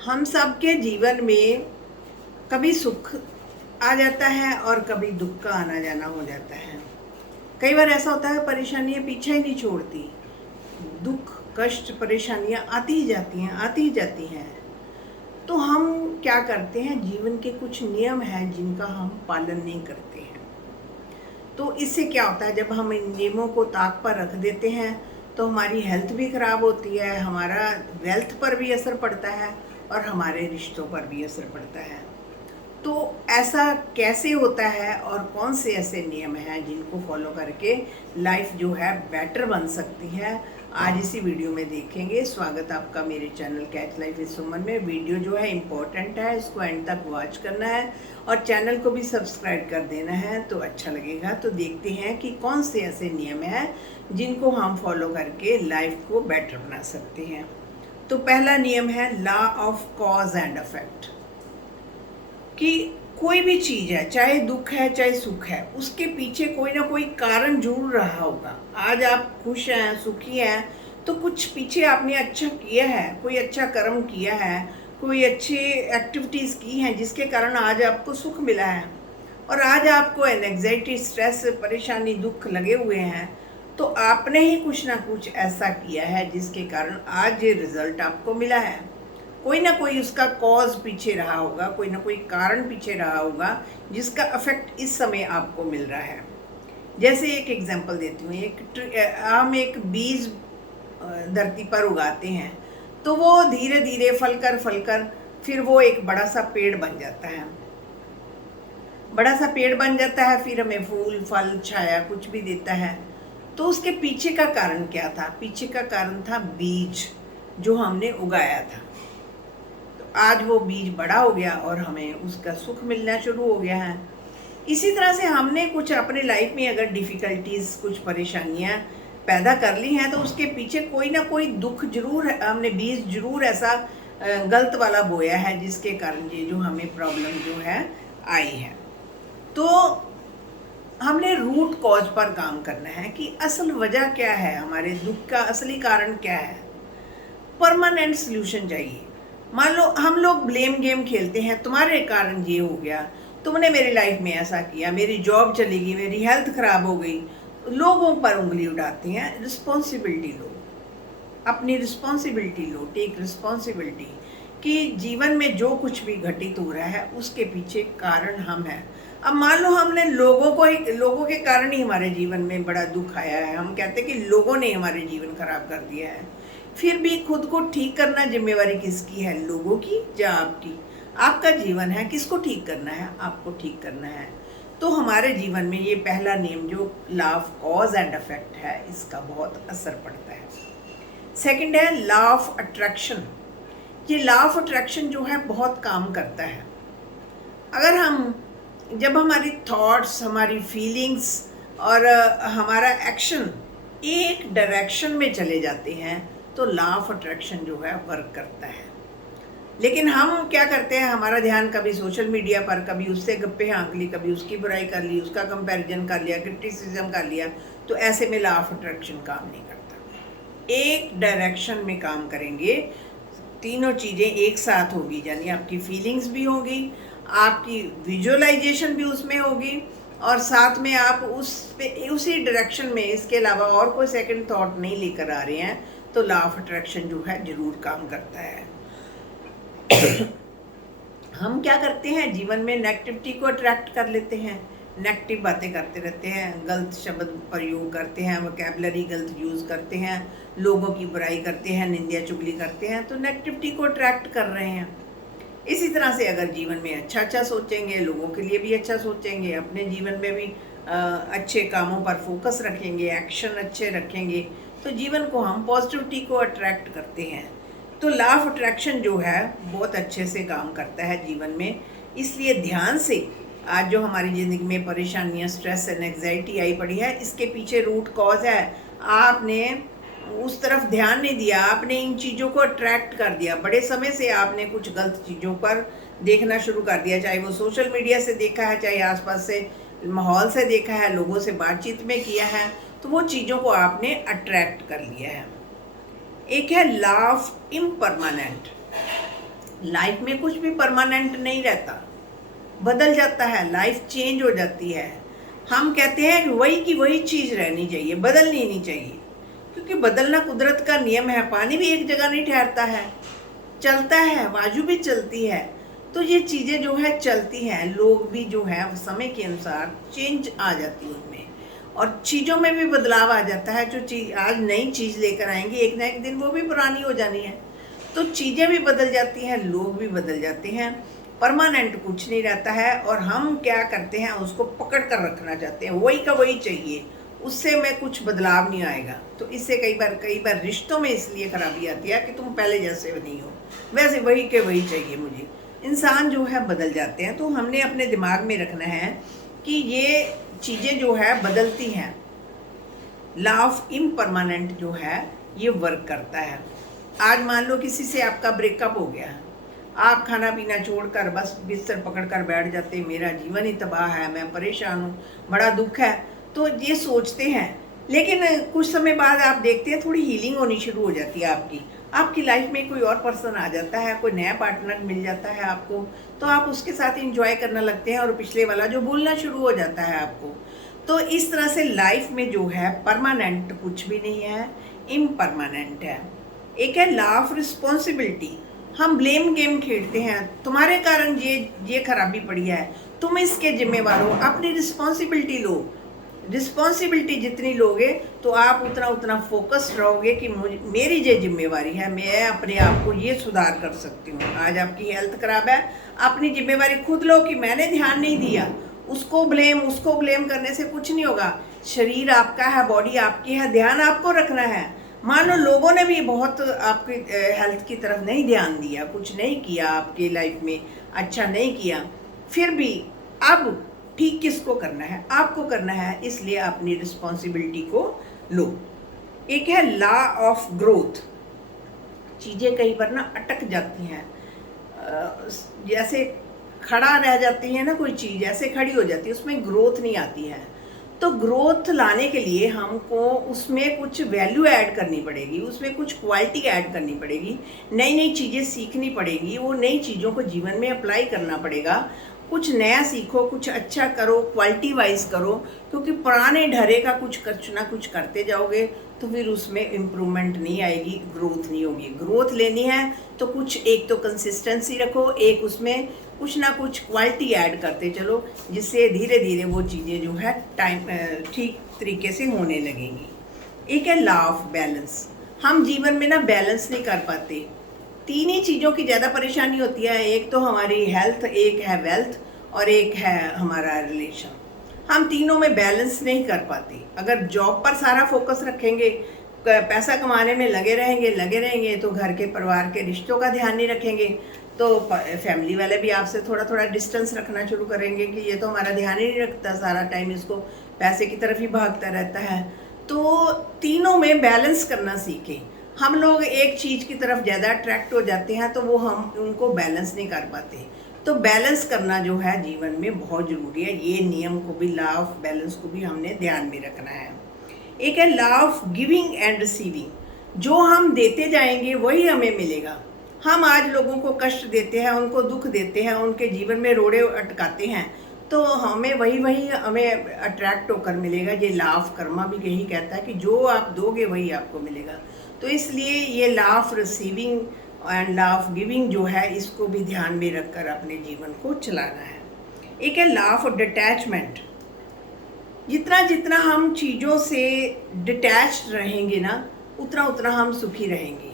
हम सब के जीवन में कभी सुख आ जाता है और कभी दुख का आना जाना हो जाता है। कई बार ऐसा होता है परेशानियां पीछा ही नहीं छोड़ती। दुख कष्ट परेशानियां आती ही जाती हैं, आती ही जाती हैं। तो हम क्या करते हैं, जीवन के कुछ नियम हैं जिनका हम पालन नहीं करते हैं। तो इससे क्या होता है, जब हम इन नियमों को ताक पर रख देते हैं तो हमारी हेल्थ भी ख़राब होती है, हमारा वेल्थ पर भी असर पड़ता है और हमारे रिश्तों पर भी असर पड़ता है। तो ऐसा कैसे होता है और कौन से ऐसे नियम हैं जिनको फॉलो करके लाइफ जो है बेटर बन सकती है, आज इसी वीडियो में देखेंगे। स्वागत आपका मेरे चैनल कैच लाइफ विद सुमन में। वीडियो जो है इम्पोर्टेंट है, इसको एंड तक वॉच करना है और चैनल को भी सब्सक्राइब कर देना है तो अच्छा लगेगा। तो देखते हैं कि कौन से ऐसे नियम हैं जिनको हम फॉलो करके लाइफ को बेटर बना सकते हैं। तो पहला नियम है law of cause and effect, कि कोई भी चीज़ है, चाहे दुख है चाहे सुख है, उसके पीछे कोई ना कोई कारण जरूर रहा होगा। आज आप खुश हैं, सुखी हैं, तो कुछ पीछे आपने अच्छा किया है, कोई अच्छा कर्म किया है, कोई अच्छी एक्टिविटीज़ की हैं जिसके कारण आज आपको सुख मिला है। और आज आपको एंग्जाइटी, स्ट्रेस, परेशानी, दुख लगे हुए हैं, तो आपने ही कुछ ना कुछ ऐसा किया है जिसके कारण आज ये रिजल्ट आपको मिला है। कोई ना कोई उसका कॉज पीछे रहा होगा, कोई ना कोई कारण पीछे रहा होगा जिसका इफेक्ट इस समय आपको मिल रहा है। जैसे एक एग्जांपल देती हूँ, हम एक बीज धरती पर उगाते हैं तो वो धीरे धीरे फलकर फिर वो एक बड़ा सा पेड़ बन जाता है। बड़ा सा पेड़ बन जाता है, फिर हमें फूल फल छाया कुछ भी देता है। तो उसके पीछे का कारण क्या था? पीछे का कारण था बीज जो हमने उगाया था। आज वो बीज बड़ा हो गया और हमें उसका सुख मिलना शुरू हो गया है। इसी तरह से हमने कुछ अपने लाइफ में अगर डिफ़िकल्टीज़, कुछ परेशानियां पैदा कर ली हैं तो उसके पीछे कोई ना कोई दुख जरूर है, हमने बीज जरूर ऐसा गलत वाला बोया है जिसके कारण ये जो हमें प्रॉब्लम जो है आई है। तो हमने रूट कॉज पर काम करना है कि असल वजह क्या है, हमारे दुख का असली कारण क्या है। परमानेंट सोल्यूशन चाहिए। मान लो हम लोग ब्लेम गेम खेलते हैं, तुम्हारे कारण ये हो गया, तुमने मेरी लाइफ में ऐसा किया, मेरी जॉब चली गई, मेरी हेल्थ खराब हो गई। लोगों पर उंगली उठाते हैं। रिस्पॉन्सिबिलिटी लो, अपनी रिस्पॉन्सिबिलिटी लो, टेक रिस्पॉन्सिबिलिटी कि जीवन में जो कुछ भी घटित हो रहा है उसके पीछे कारण हम हैं। अब मान लो हमने लोगों के कारण ही हमारे जीवन में बड़ा दुख आया है, हम कहते हैं कि लोगों ने हमारे जीवन खराब कर दिया है। फिर भी खुद को ठीक करना जिम्मेवारी किसकी है, लोगों की या आपकी? आपका जीवन है, किसको ठीक करना है? आपको ठीक करना है। तो हमारे जीवन में ये पहला नियम जो law of cause and effect है, इसका बहुत असर पड़ता है। सेकंड है लॉ ऑफ अट्रैक्शन। ये लॉ ऑफ अट्रैक्शन जो है बहुत काम करता है। अगर जब हमारी थॉट्स, हमारी फीलिंग्स और हमारा एक्शन एक डायरेक्शन में चले जाते हैं तो लॉ ऑफ अट्रैक्शन जो है वर्क करता है। लेकिन हम क्या करते हैं, हमारा ध्यान कभी सोशल मीडिया पर, कभी उससे गप्पे हाँक ली, कभी उसकी बुराई कर ली, उसका कंपैरिजन कर लिया, क्रिटिसिज्म कर लिया। तो ऐसे में लॉ ऑफ अट्रैक्शन काम नहीं करता। एक डायरेक्शन में काम करेंगे, तीनों चीज़ें एक साथ होगी, यानी आपकी फीलिंग्स भी होगी, आपकी विजुअलाइजेशन भी उसमें होगी और साथ में आप उसी डायरेक्शन में, इसके अलावा और कोई सेकंड थॉट नहीं लेकर आ रहे हैं, तो लॉ ऑफ अट्रैक्शन जो है जरूर काम करता है। हम क्या करते हैं, जीवन में नेगेटिविटी को अट्रैक्ट कर लेते हैं, नेगेटिव बातें करते रहते हैं, गलत शब्द प्रयोग करते हैं, वोकैबुलरी गलत यूज़ करते हैं, लोगों की बुराई करते हैं, निंदा चुगली करते हैं, तो नेगेटिविटी को अट्रैक्ट कर रहे हैं। इसी तरह से अगर जीवन में अच्छा सोचेंगे, लोगों के लिए भी अच्छा सोचेंगे, अपने जीवन में भी अच्छे कामों पर फोकस रखेंगे, एक्शन अच्छे रखेंगे, तो जीवन को हम पॉजिटिविटी को अट्रैक्ट करते हैं। तो लॉ ऑफ अट्रैक्शन जो है बहुत अच्छे से काम करता है जीवन में। इसलिए ध्यान से, आज जो हमारी ज़िंदगी में परेशानियाँ, स्ट्रेस एंड एंग्जाइटी आई पड़ी है, इसके पीछे रूट कॉज है आपने उस तरफ ध्यान नहीं दिया, आपने इन चीज़ों को अट्रैक्ट कर दिया। बड़े समय से आपने कुछ गलत चीज़ों पर देखना शुरू कर दिया, चाहे वो सोशल मीडिया से देखा है, चाहे आसपास से माहौल से देखा है, लोगों से बातचीत में किया है, तो वो चीज़ों को आपने अट्रैक्ट कर लिया है। एक है लॉ ऑफ इम्परमानेंट। लाइफ में कुछ भी परमानेंट नहीं रहता, बदल जाता है, लाइफ चेंज हो जाती है। हम कहते हैं कि वही चीज़ रहनी चाहिए, बदलनी नहीं चाहिए, क्योंकि बदलना कुदरत का नियम है। पानी भी एक जगह नहीं ठहरता है, चलता है, वायु भी चलती है। तो ये चीज़ें जो है चलती हैं, लोग भी जो है समय के अनुसार चेंज आ जाती है उनमें, और चीज़ों में भी बदलाव आ जाता है। जो चीज़ आज नई चीज़ लेकर आएंगे, एक ना एक दिन वो भी पुरानी हो जानी है। तो चीज़ें भी बदल जाती हैं, लोग भी बदल जाते हैं, परमानेंट कुछ नहीं रहता है। और हम क्या करते हैं, उसको पकड़ कर रखना चाहते हैं, वही का वही चाहिए, उससे में कुछ बदलाव नहीं आएगा। तो इससे कई बार रिश्तों में इसलिए खराबी आती है कि तुम पहले जैसे नहीं हो, वैसे वही के वही चाहिए मुझे। इंसान जो है बदल जाते हैं। तो हमने अपने दिमाग में रखना है कि ये चीज़ें जो है बदलती हैं, लॉ ऑफ इम्परमानेंट जो है ये वर्क करता है। आज मान लो किसी से आपका ब्रेकअप हो गया, आप खाना पीना छोड़कर बस बिस्तर पकड़कर बैठ जाते, मेरा जीवन ही तबाह है, मैं परेशान हूँ, बड़ा दुख है, तो ये सोचते हैं। लेकिन कुछ समय बाद आप देखते हैं थोड़ी हीलिंग होनी शुरू हो जाती है आपकी लाइफ में कोई और पर्सन आ जाता है, कोई नया पार्टनर मिल जाता है आपको, तो आप उसके साथ इंजॉय करने लगते हैं और पिछले वाला जो भूलना शुरू हो जाता है आपको। तो इस तरह से लाइफ में जो है परमानेंट कुछ भी नहीं है, इम्परमानेंट है। एक है लॉ ऑफ रिस्पॉन्सिबिलिटी। हम ब्लेम गेम खेलते हैं, तुम्हारे कारण ये खराबी पड़ी है, तुम इसके जिम्मेवार हो, अपनी रिस्पॉन्सिबिलिटी लो। रिस्पॉन्सिबिलिटी जितनी लोगे तो आप उतना फोकस्ड रहोगे कि मेरी ये जिम्मेवारी है, मैं अपने आप को ये सुधार कर सकती हूँ। आज आपकी हेल्थ खराब है, अपनी जिम्मेवारी खुद लो कि मैंने ध्यान नहीं दिया, उसको ब्लेम करने से कुछ नहीं होगा। शरीर आपका है, बॉडी आपकी है, ध्यान आपको रखना है। मान लो लोगों ने भी बहुत आपकी हेल्थ की तरफ नहीं ध्यान दिया, कुछ नहीं किया, आपकी लाइफ में अच्छा नहीं किया, फिर भी अब ठीक किसको करना है, आपको करना है, इसलिए अपनी रिस्पॉन्सिबिलिटी को लो। एक है लॉ ऑफ ग्रोथ। चीज़ें कई बार ना अटक जाती हैं, जैसे खड़ा रह जाती है ना, कोई चीज़ ऐसे खड़ी हो जाती है, उसमें ग्रोथ नहीं आती है। तो ग्रोथ लाने के लिए हमको उसमें कुछ वैल्यू ऐड करनी पड़ेगी, उसमें कुछ क्वालिटी ऐड करनी पड़ेगी, नई नई चीज़ें सीखनी पड़ेगी, वो नई चीज़ों को जीवन में अप्लाई करना पड़ेगा। कुछ नया सीखो, कुछ अच्छा करो, क्वालिटी वाइज करो, क्योंकि पुराने ढरे का कुछ ना कुछ करते जाओगे तो फिर उसमें इम्प्रूवमेंट नहीं आएगी, ग्रोथ नहीं होगी। ग्रोथ लेनी है तो कुछ एक तो कंसिस्टेंसी रखो, एक उसमें कुछ ना कुछ क्वालिटी ऐड करते चलो, जिससे धीरे धीरे वो चीज़ें जो है टाइम ठीक तरीके से होने लगेंगी। एक है लॉ ऑफ बैलेंस। हम जीवन में ना बैलेंस नहीं कर पाते, तीन ही चीज़ों की ज़्यादा परेशानी होती है, एक तो हमारी हेल्थ, एक है वेल्थ, और एक है हमारा रिलेशन। हम तीनों में बैलेंस नहीं कर पाते। अगर जॉब पर सारा फोकस रखेंगे, पैसा कमाने में लगे रहेंगे तो घर के परिवार के रिश्तों का ध्यान नहीं रखेंगे, तो फैमिली वाले भी आपसे थोड़ा डिस्टेंस रखना शुरू करेंगे कि ये तो हमारा ध्यान ही नहीं रखता, सारा टाइम इसको पैसे की तरफ ही भागता रहता है। तो तीनों में बैलेंस करना सीखें। हम लोग एक चीज़ की तरफ ज़्यादा अट्रैक्ट हो जाते हैं तो वो हम उनको बैलेंस नहीं कर पाते। तो बैलेंस करना जो है जीवन में बहुत ज़रूरी है। ये नियम को भी, लॉ ऑफ बैलेंस को भी हमने ध्यान में रखना है। एक है law of giving and receiving. जो हम देते जाएंगे वही हमें मिलेगा। हम आज लोगों को कष्ट देते हैं, उनको दुख देते हैं, उनके जीवन में रोड़े अटकाते हैं, तो हमें वही हमें अट्रैक्ट होकर मिलेगा। ये लॉ ऑफ कर्मा भी यही कहता है कि जो आप दोगे वही आपको मिलेगा। तो इसलिए ये law of receiving end law of giving जो है, इसको भी ध्यान में रखकर अपने जीवन को चलाना है। एक है लॉ ऑफ डिटैचमेंट। जितना हम चीज़ों से डिटैच्ड रहेंगे ना, उतना हम सुखी रहेंगे,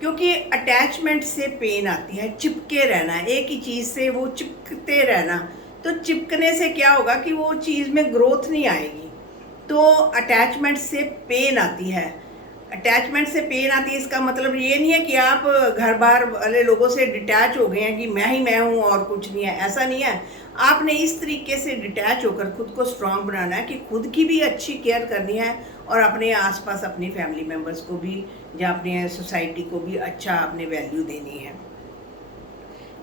क्योंकि अटैचमेंट से पेन आती है। चिपके रहना, एक ही चीज़ से वो चिपकते रहना, तो चिपकने से क्या होगा कि वो चीज़ में ग्रोथ नहीं आएगी। तो अटैचमेंट से पेन आती है। अटैचमेंट से पेन आती है, इसका मतलब ये नहीं है कि आप घर बार वाले लोगों से डिटैच हो गए हैं कि मैं हूँ और कुछ नहीं है, ऐसा नहीं है। आपने इस तरीके से डिटैच होकर खुद को स्ट्रांग बनाना है कि खुद की भी अच्छी केयर करनी है और अपने आसपास अपनी फैमिली मेम्बर्स को भी या अपने सोसाइटी को भी अच्छा अपने वैल्यू देनी है।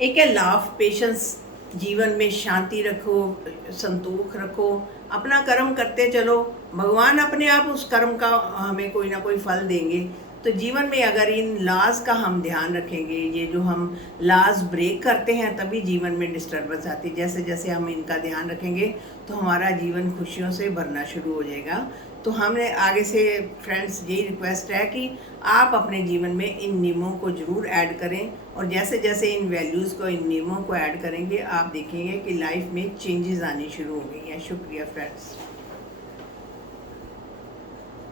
एक है लॉ ऑफ पेशेंस। जीवन में शांति रखो, संतोष रखो, अपना कर्म करते चलो, भगवान अपने आप उस कर्म का हमें कोई ना कोई फल देंगे। तो जीवन में अगर इन लॉज का हम ध्यान रखेंगे, ये जो हम लॉज ब्रेक करते हैं तभी जीवन में डिस्टर्बेंस आती है। जैसे जैसे हम इनका ध्यान रखेंगे तो हमारा जीवन खुशियों से भरना शुरू हो जाएगा। तो हमने आगे से फ्रेंड्स यही रिक्वेस्ट है कि आप अपने जीवन में इन नियमों को ज़रूर ऐड करें, और जैसे जैसे इन वैल्यूज़ को, इन नियमों को ऐड करेंगे, आप देखेंगे कि लाइफ में चेंजेस आनी शुरू हो गई हैं। शुक्रिया फ्रेंड्स।